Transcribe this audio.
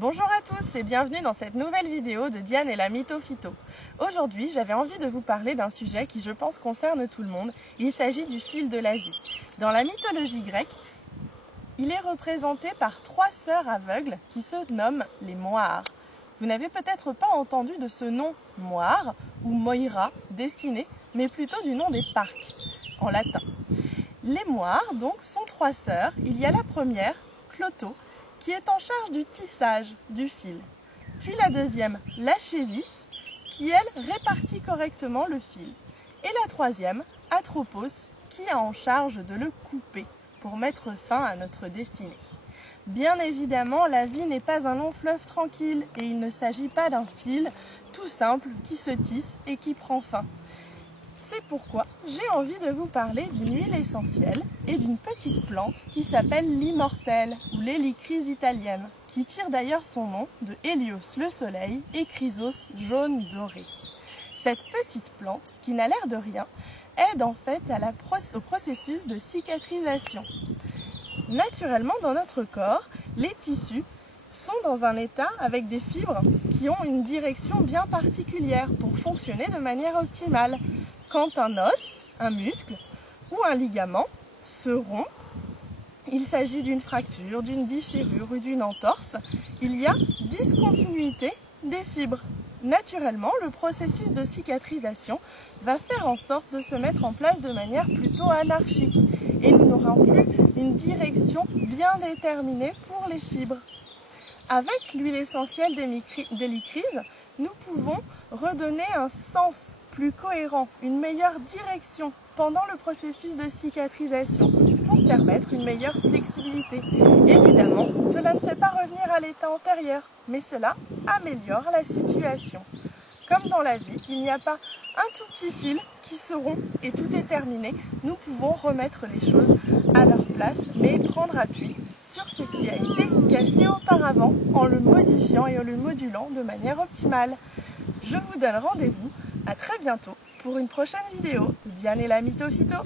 Bonjour à tous et bienvenue dans cette nouvelle vidéo de Diane et la Mythophyto. Aujourd'hui, j'avais envie de vous parler d'un sujet qui je pense concerne tout le monde. Il s'agit du fil de la vie. Dans la mythologie grecque, il est représenté par 3 sœurs aveugles qui se nomment les moires. Vous n'avez peut-être pas entendu de ce nom moire ou moira destiné, mais plutôt du nom des parques en latin. Les moires donc sont 3 sœurs. Il y a la première, Clotho, qui est en charge du tissage du fil. Puis la deuxième, Lachésis, qui elle répartit correctement le fil. Et la troisième, Atropos, qui a en charge de le couper pour mettre fin à notre destinée. Bien évidemment, la vie n'est pas un long fleuve tranquille et il ne s'agit pas d'un fil tout simple qui se tisse et qui prend fin. C'est pourquoi j'ai envie de vous parler d'une huile essentielle et d'une petite plante qui s'appelle l'immortelle ou l'hélicryse italienne, qui tire d'ailleurs son nom de Hélios le soleil et Chrysos jaune doré. Cette petite plante, qui n'a l'air de rien, aide en fait au processus de cicatrisation. Naturellement, dans notre corps, les tissus sont dans un état avec des fibres qui ont une direction bien particulière pour fonctionner de manière optimale. Quand un os, un muscle ou un ligament se rompt, il s'agit d'une fracture, d'une déchirure ou d'une entorse, il y a discontinuité des fibres. Naturellement, le processus de cicatrisation va faire en sorte de se mettre en place de manière plutôt anarchique et nous n'aurons plus une direction bien déterminée pour les fibres. Avec l'huile essentielle d'hélicryse, nous pouvons redonner un sens plus cohérent, une meilleure direction pendant le processus de cicatrisation pour permettre une meilleure flexibilité. Évidemment, cela ne fait pas revenir à l'état antérieur, mais cela améliore la situation. Comme dans la vie, il n'y a pas un tout petit fil qui se rompt et tout est terminé. Nous pouvons remettre les choses à leur place, mais prendre appui sur ce qui a été cassé auparavant en le modifiant et en le modulant de manière optimale. Je vous donne rendez-vous à très bientôt pour une prochaine vidéo. Diane et la Mythophyto.